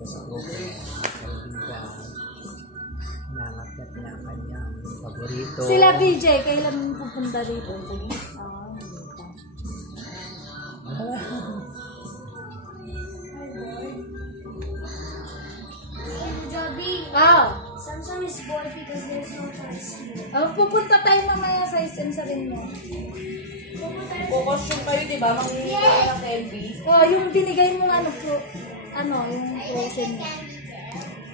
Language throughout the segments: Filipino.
Sa grupo niya, kaibigan. Nangakyat niya ang kanyang paborito. Sila BJ, kailan pupunta dito? Joby. Samsung is bored because there's no choice here. Pupunta tayo mamaya sa SM sa rin mo. Focus yung kayo, di ba? Manginginig ng LB. Yung binigay mo yung frozen mo.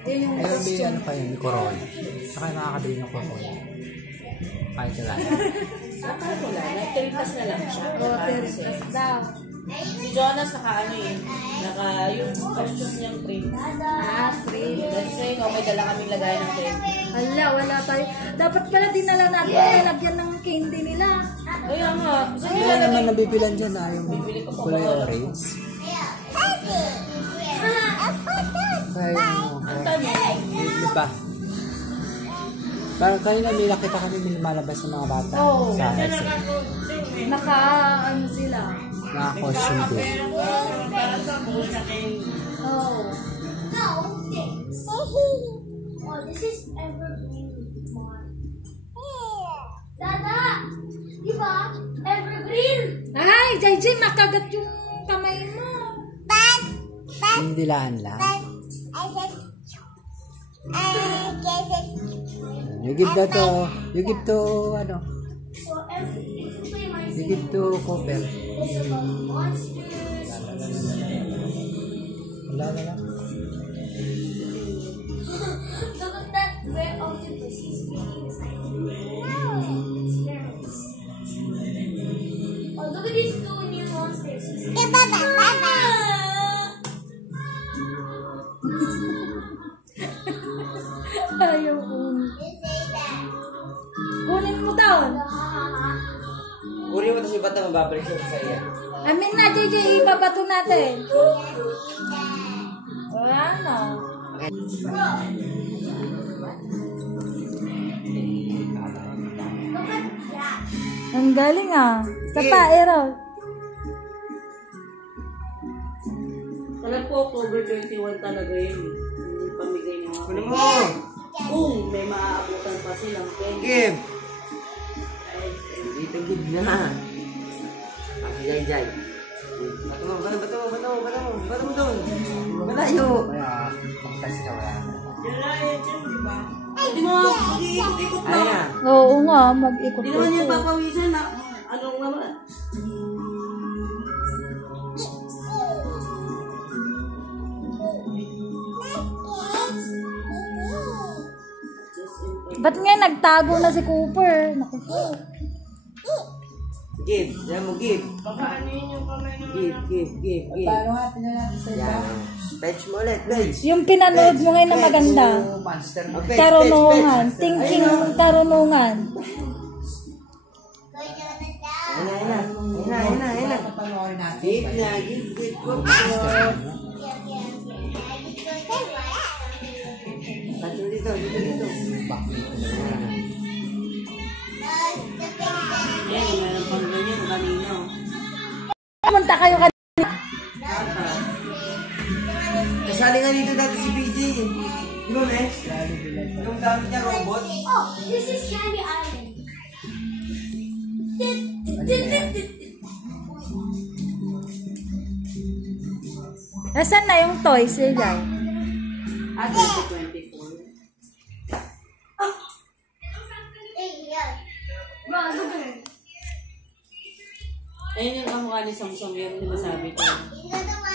Yun yung Ayun, question. ano pa yun, ni Corona. Saka makakabili ng Corona. Kahit wala. Kahit wala, nag-3 na lang siya. Tertas daw. Si Jonas naka yung question niyang print. Free. Dahil sa inyo, may dala kaming lagay ng print. Wala tayo. Dapat pala dinala natin nilagyan ng candy nila. Kaya nga, saan Kaya nila naman lagay? nabibilan dyan na yung kulay orange. Kaya Ang tanong. di ba? Parang kanina may nakita kami may lumalabas ng mga bata sa SM. Sila. Naka-costume din. No, this. Oh, this is evergreen. Dada! Di ba? Evergreen! Ay, JJ, makagat yung kamay mo. Hindi dilaan lang. You give that to, ano? So, if you play my You give to Cooper. it's about monsters. Wala na lang. Look at that red octopus. He's making experiments. Oh, look at these two new monsters. Ayaw ko. Kunin mo daw. Kunin mo ito si Bata, mababalik siya sa iya. Amin na, JJ, ibabato natin. Wala na. Ang galing Sa paero. Alam ko, October 21 talaga yun. Yung pamigay niya. Kunin mo! Kung may maaabutan pa silang penny. Give! Dito give na. Jai. Bato mo doon. Malayo. Kaya, pagkas ka wala na. Hindi mo mag-iikot-ikot na. Ay na. Oo nga, mag-ikot. Hindi naman yung papawisan na. Anong naman? Ba't nga nagtago na si Cooper? Naku po. Give. Yan mo, give. Give. Paano nga, tingnan natin sa iba? Yan. Fetch mo ulit, fetch. Yung pinanood mo ngayon na maganda. Yung monster mo. Fetch. Karunungan. Thinking karunungan. Ayun na. Panoorin natin. Give na, give. Dito. Yan, meron pang ganyan kanino. Pumunta kayo kanina. Kasali nga dito dati si PJ. Di ba, Mex? Yung gamit niya robot. Oh, this is Candy Island. Nasaan na yung toys nila? 2024. Bro, look at it. Ayun yung kamukha ni Samsung yung sinasabi ko.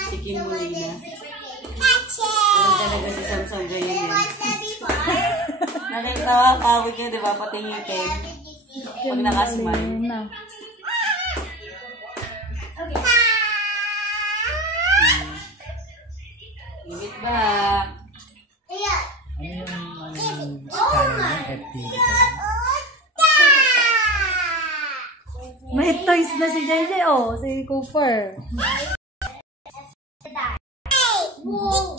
Si Kim Molina. Ayun talaga si Samsung ganyan yun. Nakita ka, kawig yun, di ba? Pati ngipin. Pag nakasmile. Na. Ingit ba? Ano yung channel ng FTV? May toys na si JJ, si Cooper. Whoa.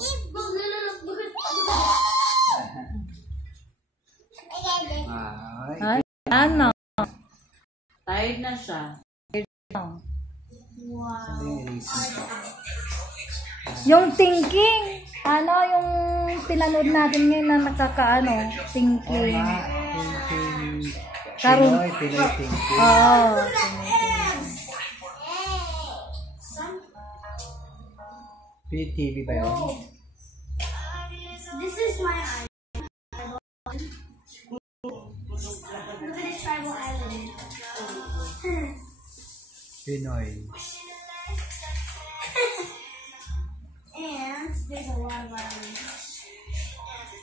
Look at Ay, Ano? Tired na siya. sabi yung racing. Yung thinking. Ano yung pinanood natin ngayon na nakakaano, thinking. Thinking. Karun. Pinoy thinking. Oo. PTV ba yun? This is my island. Look at the tribal island. Pinoy. And there's a lot of islands.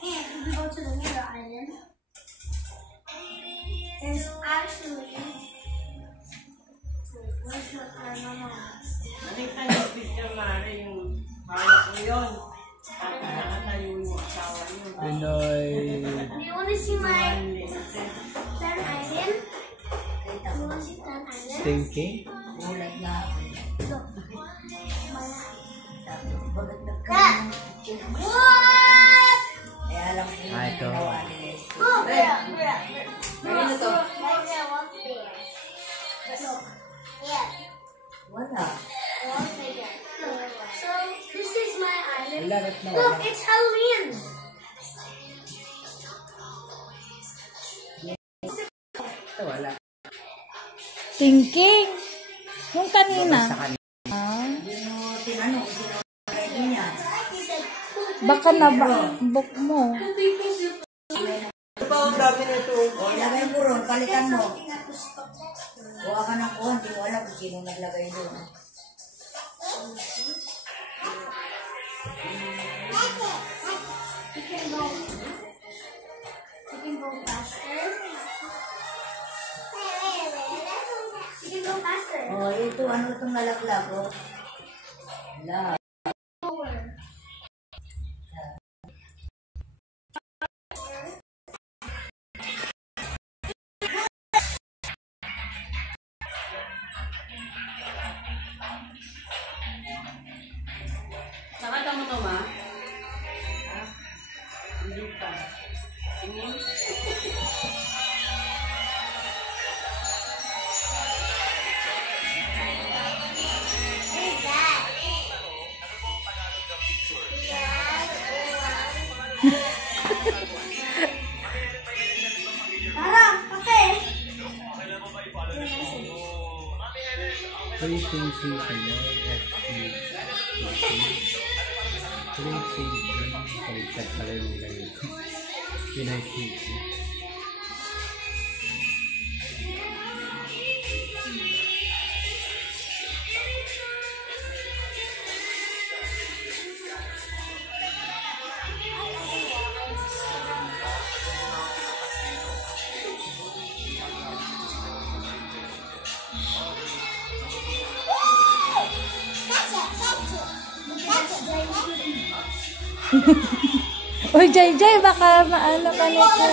And if we go to the Mirror Island, there's actually where's the Aling tayo picture na rin yung hawak ko yun. At nakatayo yung asawa niyo. Pinoy. Do you want to see my Plan Island? Do you want to see Plan Island? Thinking. Look. What? Ito. Oh, Mira. Right there, what's there? Look. Yeah. Wala. What's there? Look. So, this is my island. Wala, ito na Look, wala. it's Halloween. Ito wala. Thinking. Yung kanina. Sa kanila. Baka nabuk mo. Ito pa ang dami na ito. Ilagay mo ron, palitan mo. Kuha ka ng kuha, hindi mo alam kung sino naglagay doon. You can go faster. You can go faster. Oh, ito, ano itong nalaglag, oh. Wala. Lower. Nakata mo to, ma? Hindi pa. Tingin? Tara, kape. Free thinking Pinoy. Free thinking. Paligtad pala yung lagay ko. Pinoy thinking. Uy, Jay, baka maano ka nito.